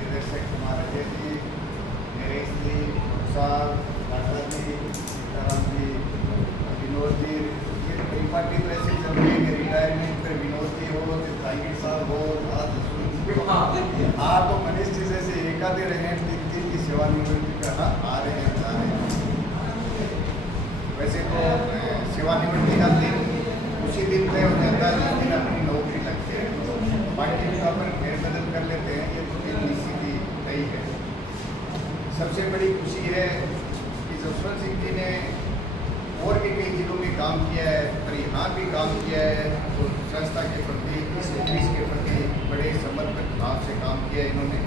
महानिदेशक कुमार अजय जी, नरेश जी, साहब, राठा जी, सीताराम जी, विनोद जी, ये त्रिपाठी तो ऐसे चल रही है कि रिटायरमेंट पर विनोद जी हो, फिर ताहिर साहब हो, हाँ तो मनीष जी जैसे एकाधे रहे तीन दिन की सेवानिवृत्ति पे आ रहे हैं जा रहे हैं। वैसे तो सेवानिवृत्ति का दिन उसी दिन तय हो जाता है जिस दिन अपनी नौकरी लगती है, बाकी तो अपन फेरबदल कर लेते हैं, ये तो दिन निश्चित ही तय है। सबसे बड़ी खुशी है कि जसवंत सिंह जी ने और भी कई जिलों में काम किया है, पर यहाँ भी काम किया है, तो संस्था के प्रति, इस ऑफिस के प्रति बड़े समर्पित भाव से काम किया इन्होंने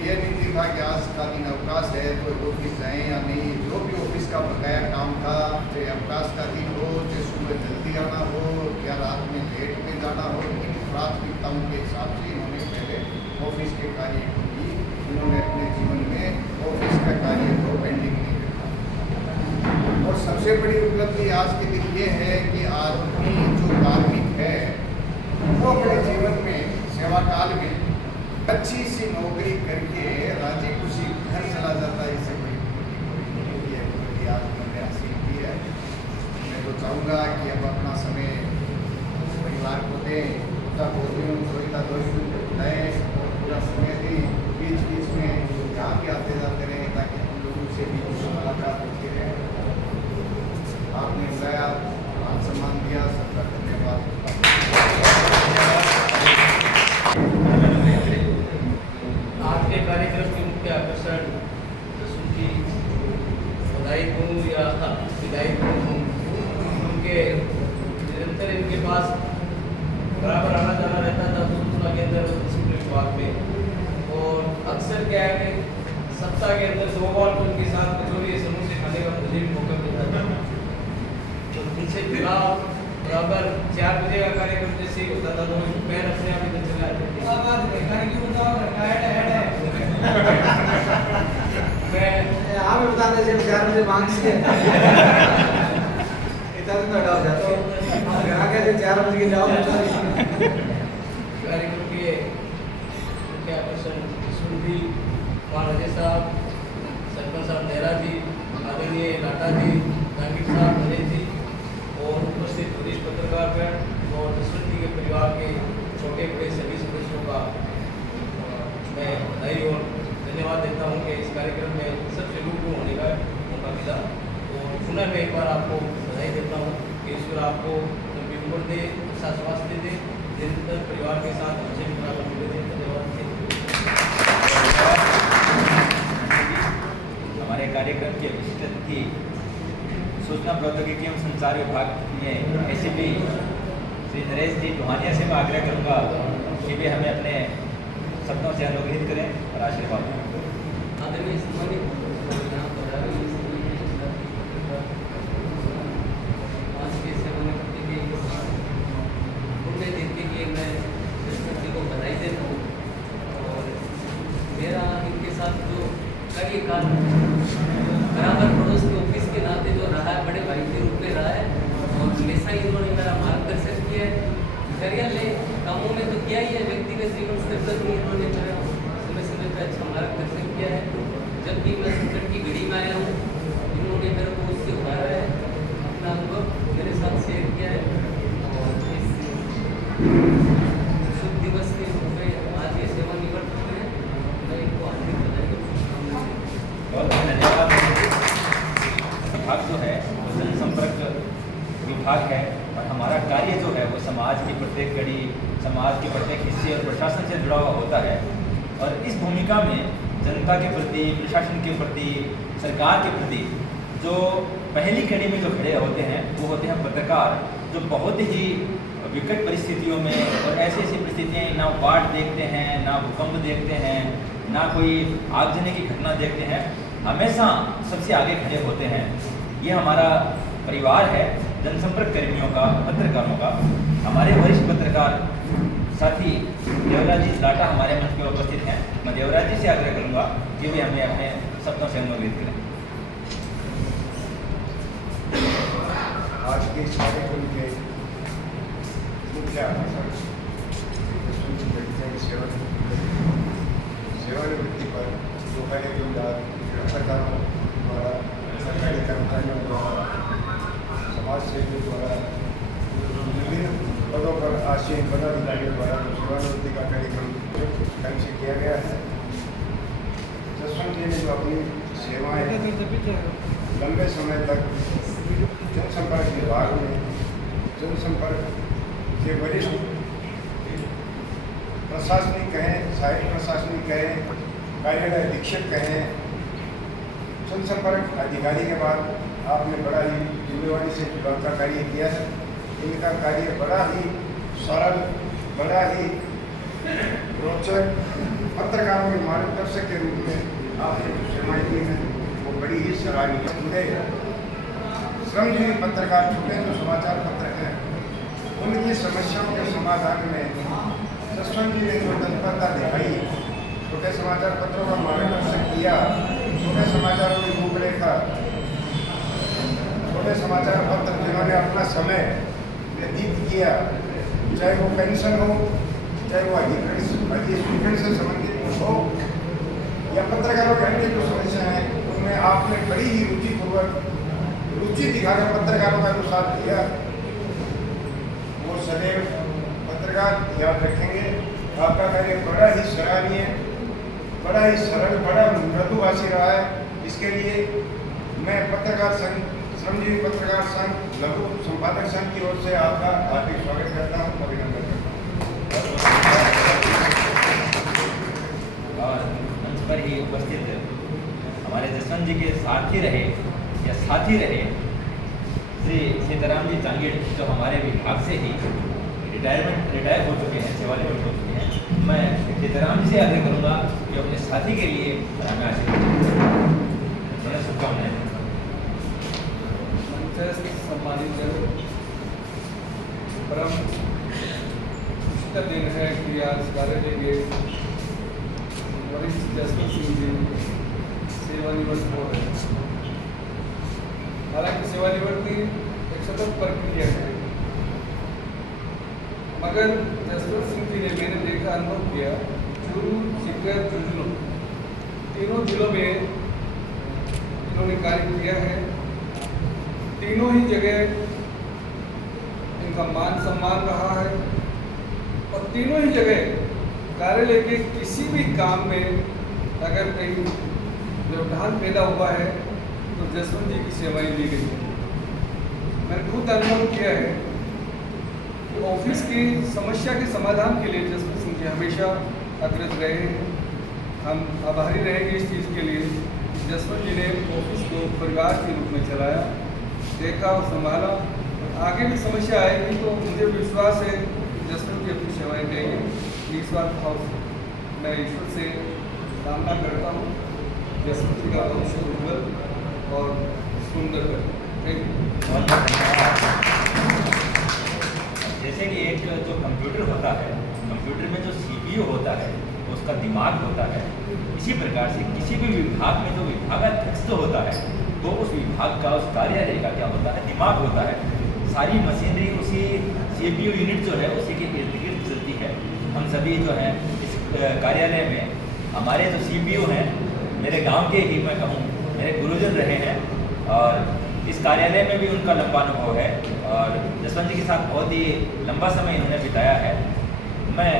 ये नहीं देखा कि आज का दिन अवकाश है तो ऑफिस जाएँ या नहीं, जो भी ऑफिस का बकाया काम था, चाहे अवकाश का दिन हो, चाहे सुबह जल्दी आना हो या रात में लेट में जाना हो, इन प्राथमिकताओं के हिसाब से इन्होंने पहले ऑफिस के कार्य को की। इन्होंने अपने जीवन में ऑफिस का कार्य को पेंडिंग नहीं रखा। और सबसे बड़ी उपलब्धि आज के दिन ये है कि आदमी जो कार्मिक है वो अपने जीवन में सेवा काल में अच्छी सी नौकरी करके राजी खुशी घर चला जाता है। इससे बड़ी उपलब्धि आज मैंने हासिल की है। मैं तो चाहूँगा कि अब अपना समय परिवार को दें, उसका भोजन सोईता दोस्तों को बुलाएँ और पूरा समय दें, बीच बीच में जहाँ भी आते जाते रहें ताकि हम लोगों से भी मुलाकात होती रहे। आपने बुलाया, मान सम्मान दिया, सबका धन्यवाद। आज के कार्यक्रम के मुख्य आकर्षण उनकी बधाई दूँ या विदाई दूँ, उनके निरंतर इनके पास बराबर आना जाना रहता था सूचना के अंदर डिसिप्लिन विभाग में, और अक्सर क्या है कि सप्ताह के अंदर 2 बार तो उनके साथ कचौरी समोसे खाने का मुझे भी मौका मिलता था। तो उनसे जुड़ाव बराबर 4 बजे का कार्यक्रम जैसे ही होता था तो पैर अपने आप इधर चला जाते थे। मैं आप बता दीजिए 4 बजे मांग से इतना तो हटा हो जाता है। यहाँ कैसे 4 बजे के जाओ कार्यक्रम के मुख्य आकर्षण सुनती कुमार अजय साहब, सरपंच साहब नेहरा जी, आदरणीय लाटा जी, जाकिर साहब, नरेश जी और उपस्थित प्रदेश पत्रकारगण और जसवंत जी के परिवार के छोटे बड़े सभी सदस्यों का मैं बधाई और धन्यवाद देता हूं कि इस कार्यक्रम में सबसे रूबरू होने का मौका मिला। और पुनः मैं एक बार आपको बधाई देता हूं कि ईश्वर आपको लंबी उम्र दे, अच्छा स्वास्थ्य दे, निरंतर परिवार के साथ अच्छे मिलाकर मिले दे। धन्यवाद। हमारे कार्यक्रम के विशिष्ट अतिथि सूचना प्रौद्योगिकी एवं संचार विभाग में एसीपी श्री नरेश जी टोहानिया से मैं आग्रह करूँगा कि वे हमें अपने शब्दों से अनुग्रहित करें और आशीर्वाद दें। आदरणीय सम्मानित यहाँ पर आज के सेवानिवृत्ति के पुण्य दिन के लिए मैं जसवंत जी को बधाई देता हूँ। और मेरा इनके साथ जो कार्यकाल बराबर पड़ोस के ऑफिस के नाते जो रहा है, बड़े भाई के रूप में रहा है और हमेशा ही इन्होंने मेरा मार्गदर्शन किया है। कार्यालय कामों में तो किया ही है, व्यक्तिगत जीवन स्तर पर भी इन्होंने मेरा समय समय पर अच्छा मार्गदर्शन किया है। जब भी मैं संकट की घड़ी में आया हूँ, इन्होंने मेरे को उससे उठाया है, अपना अनुभव मेरे साथ शेयर किया है। और इस शुभ दिवस के रूप में आज ये सेवानिवृत्त हुए हैं, मैं इनको हार्दिक बधाई और शुभकामनाएं। बहुत बहुत धन्यवाद। विभाग जो है वो जनसंपर्क विभाग है और हमारा कार्य जो है वो समाज की प्रत्येक कड़ी, समाज के प्रत्येक हिस्से और प्रशासन से जुड़ा हुआ होता है। और इस भूमिका में जनता के प्रति, प्रशासन के प्रति, सरकार के प्रति जो पहली कड़ी में जो खड़े होते हैं वो होते हैं पत्रकार, जो बहुत ही विकट परिस्थितियों में और ऐसी ऐसी परिस्थितियाँ ना बाढ़ देखते हैं, ना भूकंप देखते हैं, ना कोई आगजनी की घटना देखते हैं, हमेशा सबसे आगे खड़े होते हैं। ये हमारा परिवार है जनसंपर्क कर्मियों का, पत्रकारों का। हमारे वरिष्ठ पत्रकार साथी देवराज जी लाटा हमारे मंच पर उपस्थित हैं। मैं देवराज जी से आग्रह करूंगा कि वे हमें अपने शब्दों से अनुग्रहित करें। आज के कार्यक्रम के मुख्य आकर्षण सेवन से पदाधिकारियों द्वारा सेवानिवृत्ति का कार्यक्रम कल से किया गया है। जसवंत जी ने जो अपनी सेवाएं लंबे समय तक जनसंपर्क विभाग में जनसंपर्क के वरिष्ठ प्रशासनिक कहें, सहायक प्रशासनिक कहें, कार्यालय अधीक्षक कहें, जनसंपर्क अधिकारी के बाद आपने बड़ा ही जिम्मेवारी से विभाग का कार्य किया है। इनका कार्य बड़ा ही सरल, बड़ा ही रोचक, पत्रकारों के मार्गदर्शक के रूप में आपने जो सेवाएं दी हैं वो बड़ी ही सराहनीय है। श्रमजीवी पत्रकार, छोटे जो समाचार पत्र हैं, उनकी समस्याओं के समाधान में जसवंत जी ने जो तत्परता दिखाई, छोटे समाचार पत्रों का मार्गदर्शन किया, छोटे समाचारों की रूपरेखा, छोटे समाचार पत्र जिन्होंने अपना समय व्यतीत किया, चाहे वो पेंशन हो, चाहे वो अधिकृत से संबंधित हो या पत्रकारों के अन्य जो समस्या हैं, उनमें आपने बड़ी ही रुचि दिखाकर पत्रकारों का जो साथ दिया, वो सदैव पत्रकार याद रखेंगे। आपका कार्य बड़ा ही सराहनीय, बड़ा ही सरल, बड़ा मृदुभाषी रहा है। इसके लिए मैं पत्रकार संघ, श्रमजीवी पत्रकार संघ, लघु संपादक संघ की ओर से आपका हार्दिक स्वागत करता हूँ, अभिनंदन करता हूँ। और मंच पर ही उपस्थित हमारे जसवंत जी के साथी रहे या साथी रहे श्री सीताराम जी चांगेड़, जो हमारे विभाग से ही रिटायर हो चुके हैं, सेवानिवृत्त हो चुके हैं। मैं सीताराम जी से आग्रह करूँगा कि अपने साथी के लिए हमें आशीर्वाद शुभकामनाएं। सम्मानित परम खुशी दिन है कि आज कार्यालय के वरिष्ठ जसवंत सिंह जी सेवानिवृत्त हो रहे हैं। हालांकि सेवानिवृत्ति एक सतत प्रक्रिया है, मगर जसवंत सिंह जी ने, मैंने देखा, अनुभव किया, चूरू, सीकर, झुंझुनू तीनों जिलों में इन्होंने कार्य किया है। तीनों ही जगह इनका मान सम्मान रहा है और तीनों ही जगह कार्यालय के किसी भी काम में अगर कहीं व्यवधान पैदा हुआ है तो जसवंत जी की सेवाएं ली गई। मैंने खुद अनुभव किया है कि ऑफिस की समस्या के समाधान के लिए जसवंत सिंह जी हमेशा अग्रत रहे हैं। हम आभारी रहेंगे इस चीज़ के लिए। जसवंत जी ने ऑफिस को परिवार के रूप में चलाया, देखा और संभाला। आगे भी समस्या आएगी तो मुझे विश्वास है कि जसवंत जी अपनी सेवाएं देंगे। इस बात का मैं ईश्वर से कामना करता हूँ जसवंत जी का भविष्य उज्जवल और सुंदर करें। जैसे कि एक जो कंप्यूटर होता है, कंप्यूटर में जो CPU होता है, उसका दिमाग होता है, इसी प्रकार से किसी भी विभाग में जो विभागाध्यक्ष जो होता है, तो उस विभाग का, उस कार्यालय का क्या होता है, दिमाग होता है। सारी मशीनरी उसी CPU यूनिट जो है उसी के इर्द गिर्द चलती है। हम सभी जो हैं इस कार्यालय में, हमारे जो CPU हैं, मेरे गांव के ही मैं कहूँ, मेरे गुरुजन रहे हैं और इस कार्यालय में भी उनका लंबा अनुभव है और जसवंत जी के साथ बहुत ही लंबा समय इन्होंने बिताया है। मैं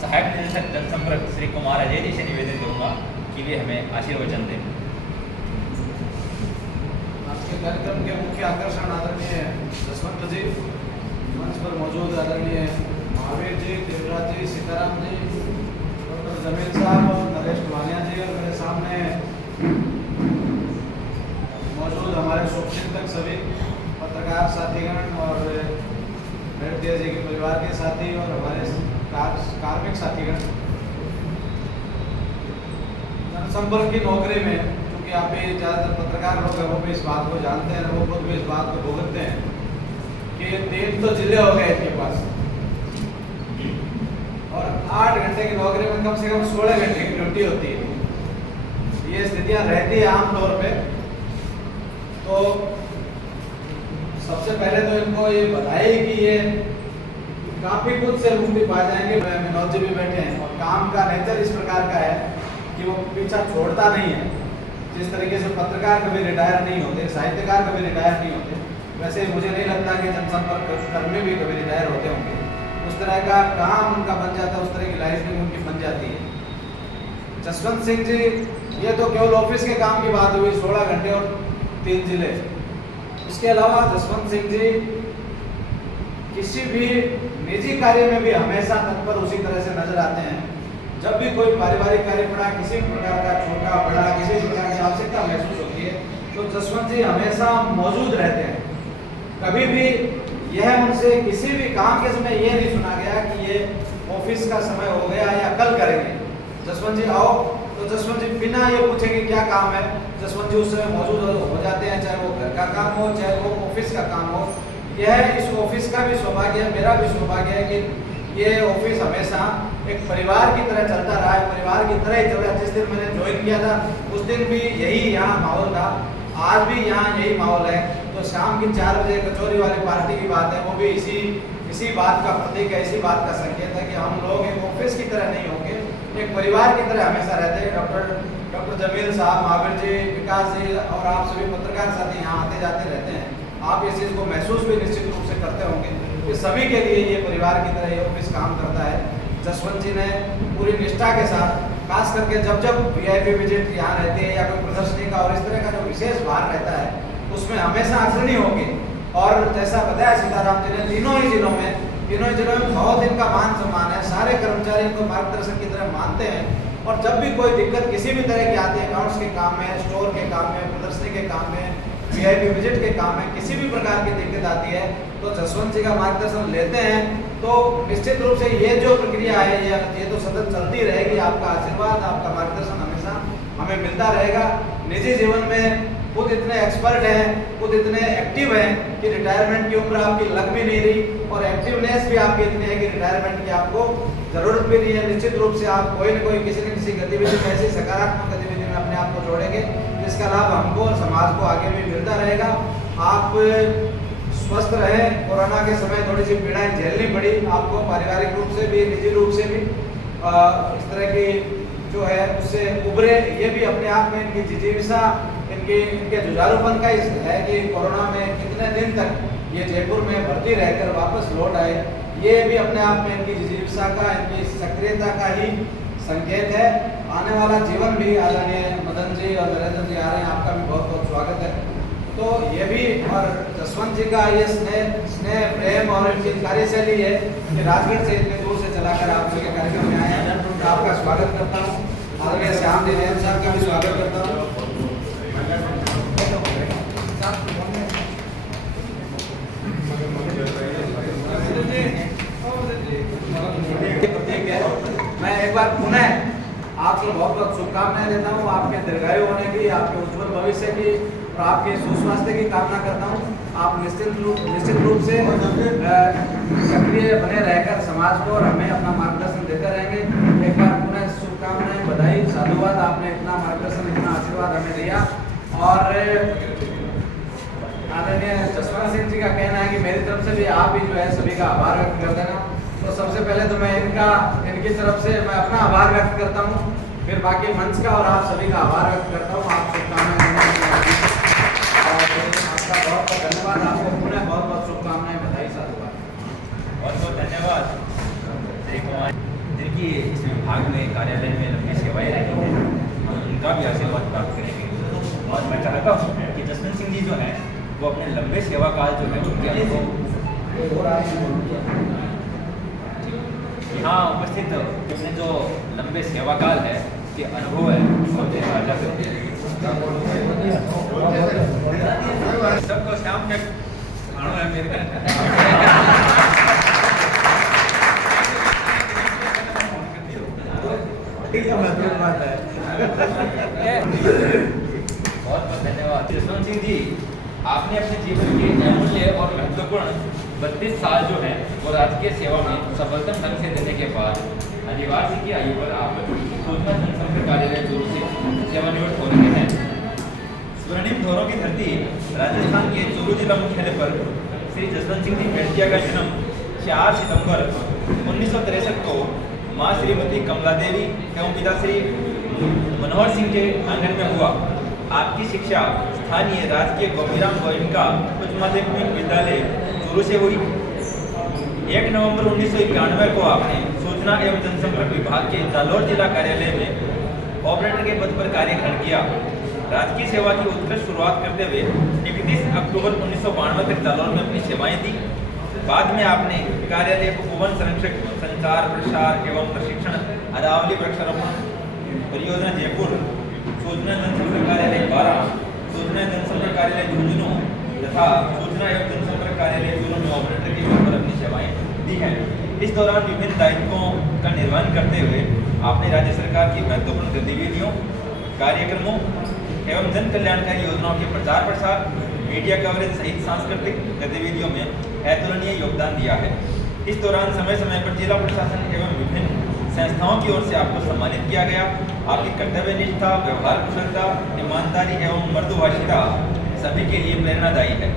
सहायक निदेशक जनसंपर्क श्री कुमार अजय जी से निवेदन करूँगा कि वे हमें आशीर्वचन दें। आज के कार्यक्रम के मुख्य आकर्षण आदरणीय जसवंत जी, मंच पर मौजूद आदरणीय महावीर जी, देवराज जी, सीताराम जी, डॉक्टर जमील साहब और नरेश टवानिया जी, और मेरे सामने मौजूद हमारे शुभचिंतक सभी पत्रकार साथीगण और भारतीय जी के परिवार के साथी और हमारे कार्मिक साथीगण। जनसंपर्क की नौकरी में, क्योंकि आप भी ज़्यादातर पत्रकार लोग हैं, वो भी इस बात को जानते हैं, वो खुद भी इस बात को भुगतते हैं कि 3 तो जिले हो गए इनके पास और 8 घंटे की नौकरी में कम से कम 16 घंटे की ड्यूटी होती है। ये स्थितियाँ रहती है आमतौर पे। तो सबसे पहले तो इनको ये बधाई कि ये काफ़ी कुछ से मुक्ति पा जाएंगे। मनोज जी भी बैठे हैं और काम का नेचर इस प्रकार का है कि वो पीछा छोड़ता नहीं है। जिस तरीके से पत्रकार कभी रिटायर नहीं होते, साहित्यकार कभी रिटायर नहीं होते, वैसे मुझे नहीं लगता कि जनसंपर्क कर्मी भी कभी रिटायर होते होंगे। उस उस तरह का काम उनका बन जाता है, उस तरह की लाइफ उनकी बन जाती है। जसवंत सिंह जी, ये तो केवल ऑफिस के काम की बात हुई, 16 घंटे और 3 जिले। इसके अलावा जसवंत सिंह जी किसी भी निजी कार्य में भी हमेशा तत्पर उसी तरह से नजर आते हैं। जब भी कोई पारिवारिक कार्य पड़ा, किसी प्रकार का छोटा बड़ा किसी प्रकार की आवश्यकता महसूस होती है, तो जसवंत जी हमेशा मौजूद रहते हैं। कभी भी यह उनसे किसी भी काम के समय ये नहीं सुना गया कि ये ऑफिस का समय हो गया या कल करेंगे, जसवंत जी आओ, तो जसवंत जी बिना ये पूछे कि क्या काम है, जसवंत जी उस समय मौजूद हो जाते हैं, चाहे वो घर का काम हो चाहे वो ऑफिस का काम हो। यह इस ऑफिस का भी सौभाग्य है, मेरा भी सौभाग्य है कि ये ऑफिस हमेशा एक परिवार की तरह चलता रहा है, परिवार की तरह ही चल रहा है। जिस दिन मैंने ज्वाइन किया था उस दिन भी यही यहाँ माहौल था, आज भी यहाँ यही माहौल है। तो शाम की 4 बजे कचौरी वाली पार्टी की बात है, वो भी इसी बात का प्रतीक है, इसी बात का संकेत है कि हम लोग एक ऑफिस की तरह नहीं होंगे, एक परिवार की तरह हमेशा रहते हैं। डॉक्टर जमील साहब, महावीर जी, विकास जी और आप सभी पत्रकार साथी यहाँ आते जाते रहते हैं। आप इस चीज़ को महसूस भी निश्चित रूप से करते होंगे कि सभी के लिए ये परिवार की तरह ये ऑफिस काम करता है। जसवंत जी ने पूरी निष्ठा के साथ, खास करके जब VIP विजिट यहाँ रहती है या कोई प्रदर्शनी का और इस तरह का जो विशेष भार रहता है, उसमें हमेशा अग्रणी होंगे। और जैसा बताया सीताराम जी ने, तीनों ही जिलों में बहुत इनका मान सम्मान है, सारे कर्मचारी इनको मार्गदर्शक की तरह मानते हैं। और जब भी कोई दिक्कत किसी भी तरह की आती है, अकाउंट्स के काम में, स्टोर के काम में, प्रदर्शनी के काम में, VIP विजिट के काम में, किसी भी प्रकार की दिक्कत आती है तो जसवंत जी का मार्गदर्शन लेते हैं। तो निश्चित रूप से ये जो प्रक्रिया है ये तो सतत चलती रहेगी। आपका आशीर्वाद, आपका मार्गदर्शन हमेशा हमें मिलता रहेगा। निजी जीवन में खुद इतने एक्सपर्ट हैं, खुद इतने एक्टिव हैं कि रिटायरमेंट की उम्र आपकी लग भी नहीं रही, और एक्टिवनेस भी आपकी इतनी है कि रिटायरमेंट की आपको जरूरत भी नहीं है। निश्चित रूप से आप कोई न कोई किसी न किसी गतिविधि में, ऐसी सकारात्मक गतिविधि में अपने आप को जोड़ेंगे जिसका लाभ हमको और समाज को आगे भी मिलता रहेगा। आप स्वस्थ रहें। कोरोना के समय थोड़ी सी पीड़ाएं झेलनी पड़ी आपको, पारिवारिक रूप से भी, निजी रूप से भी। इस तरह की जो है उससे उभरे, ये भी अपने आप में इनकी जिजीविषा, इनके जुझारूपन का है कि कोरोना में कितने दिन तक ये जयपुर में भर्ती रहकर वापस लौट आए। ये भी अपने आप में इनकी जिजीविषा का, इनकी सक्रियता का ही संकेत है। आने वाला जीवन भी आदरणीय मदन जी और नरेंद्र जी आ रहे हैं, आपका भी बहुत बहुत स्वागत है। तो ये भी, और जसवंत जी का ये स्नेह प्रेम और इनकी कार्यशैली है कि राजगढ़ से इतने दूर से चलाकर आप के कार्यक्रम में आए हैं, तो आपका स्वागत करता हूँ। आदरणीय श्याम जी नयन साहब का भी स्वागत करता हूँ। मैं एक बार पुनः आपको बहुत बहुत शुभकामनाएं देता हूँ, आपके दीर्घायु होने की, आपके उज्जवल भविष्य की और आपके सुस्वास्थ्य की कामना करता हूँ। आप निश्चित रूप से सक्रिय बने रहकर समाज को और हमें अपना मार्गदर्शन देते रहेंगे। एक बार पुनः शुभकामनाएं, बधाई, साधुवाद। आपने इतना मार्गदर्शन, इतना आशीर्वाद हमें दिया। और आदरणीय जसवंत सिंह जी का कहना है कि मेरी तरफ से भी आप भी जो है सभी का आभार व्यक्त कर देना। तो सबसे पहले तो मैं इनकी तरफ से मैं अपना आभार व्यक्त करता हूँ, फिर बाकी मंच का और आप सभी का आभार व्यक्त करता हूँ। आप शुभकामनाएं और आपका बहुत बहुत धन्यवाद। आपको पुनः बहुत बहुत शुभकामनाएं, बधाई, साधुवाद। बहुत बहुत धन्यवाद। देखिए, इस विभाग में, कार्यालय में लंबी सेवाएं रही हैं, हम उनका भी आशीर्वाद प्राप्त करेंगे। और मैं चाहता हूँ कि जसवंत सिंह जी जो हैं वो अपने लंबे सेवा काल जो है उनके अनुभव यहाँ उपस्थित अपने जो लंबे सेवा काल है के अनुभव है और साझा करते हैं। सबको शाम के खाना है मेरे बहुत बहुत धन्यवाद। जसवंत सिंह जी, आपने अपने जीवन के अमूल्य और महत्वपूर्ण 32 साल जो है वो राजकीय सेवा में सफलतम ढंग से देने के बाद अनिवार्य की आयु पर आप सूचना जनसंपर्क कार्यालय चूरू से सेवानिवृत्त हो रहे हैं। स्वर्णिम धोरों की धरती राजस्थान के चूरू जिला मुख्यालय पर श्री जसवंत सिंह जी पेंटिया का जन्म 4 सितंबर 1963 को माँ श्रीमती कमला देवी एवं पिता श्री मनोहर सिंह के आंगन में हुआ। आपकी शिक्षा स्थानीय राजकीय गोपीराम गोयनका उच्च माध्यमिक विद्यालय चूरू से हुई। 1 नवंबर 1991 को आपने सूचना एवं जनसंपर्क विभाग के जालोर जिला कार्यालय में ऑपरेटर के पद पर कार्य ग्रहण किया। राजकीय सेवा की उत्कृष्ट शुरुआत करते हुए 31 अक्टूबर 1992 तक जालोर में अपनी सेवाएं दी। बाद में आपने कार्यालय को भवन संरक्षक, संचार, प्रसार एवं प्रशिक्षण, अरावली वृक्षारोपण परियोजना जयपुर, सूचना जनसंपर्क कार्यालय 12, सूचना जनसंपर्क कार्यालय झुंझुनू तथा सूचना एवं जनसंपर्क कार्यालय चूरू में ऑपरेटर के पद पर अपनी सेवाएं दी हैं। इस दौरान विभिन्न दायित्वों का निर्वहन करते हुए आपने राज्य सरकार की महत्वपूर्ण गतिविधियों, कार्यक्रमों एवं जन कल्याणकारी योजनाओं के प्रचार प्रसार, मीडिया कवरेज सहित सांस्कृतिक गतिविधियों में अतुलनीय योगदान दिया है। इस दौरान समय समय पर जिला प्रशासन एवं विभिन्न संस्थाओं की ओर से आपको सम्मानित किया गया। आपकी कर्तव्य निष्ठा, व्यवहार कुशलता, ईमानदारी एवं मृदुभाषिता सभी के लिए प्रेरणादायी है।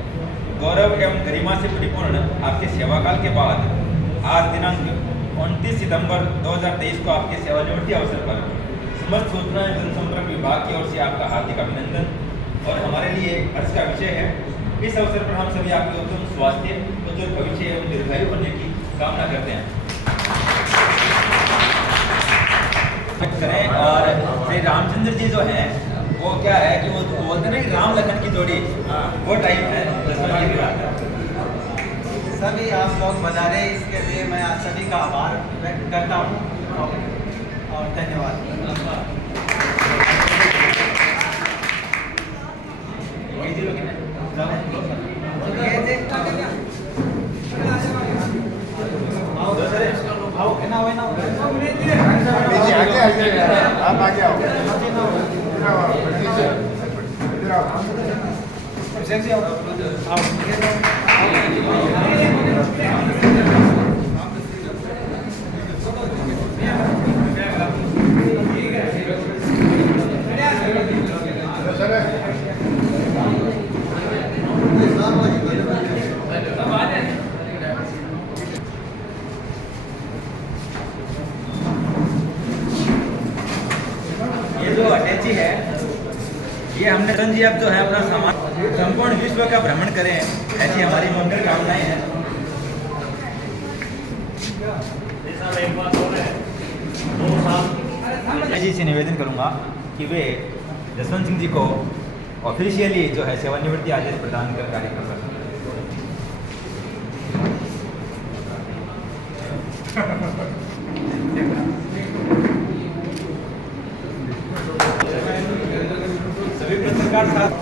गौरव एवं गरिमा से परिपूर्ण आपके सेवाकाल के बाद आज दिनांक 29 सितंबर 2023 को आपके सेवानिवृत्ति अवसर पर समस्त सूचना एवं जनसंपर्क विभाग की ओर से आपका हार्दिक अभिनंदन और हमारे लिए हर्ष का विषय है। इस अवसर पर हम सभी आपके उत्तम स्वास्थ्य, उज्ज्वल भविष्य एवं दीर्घायु बनने की कामना करते हैं। करें और श्री रामचंद्र जी जो हैं वो क्या है कि वो बोलते हैं ना कि राम लखन की जोड़ी, वो टाइप है। सभी आप लोग बजा रहे, इसके लिए मैं आप सभी का आभार व्यक्त करता हूँ और धन्यवाद। आप आगे आओ, इधर आओ। ये जो अटैची है, ये हमने जी अब जो है अपना सामान संपूर्ण विश्व का भ्रमण करें, ऐसी हमारी मंगल कामनाएं हैं। मैं जी से निवेदन करूंगा कि वे जसवंत सिंह जी को ऑफिशियली जो है सेवानिवृत्ति आदेश प्रदान कर कार्यक्रम करें। सभी पत्रकार साथ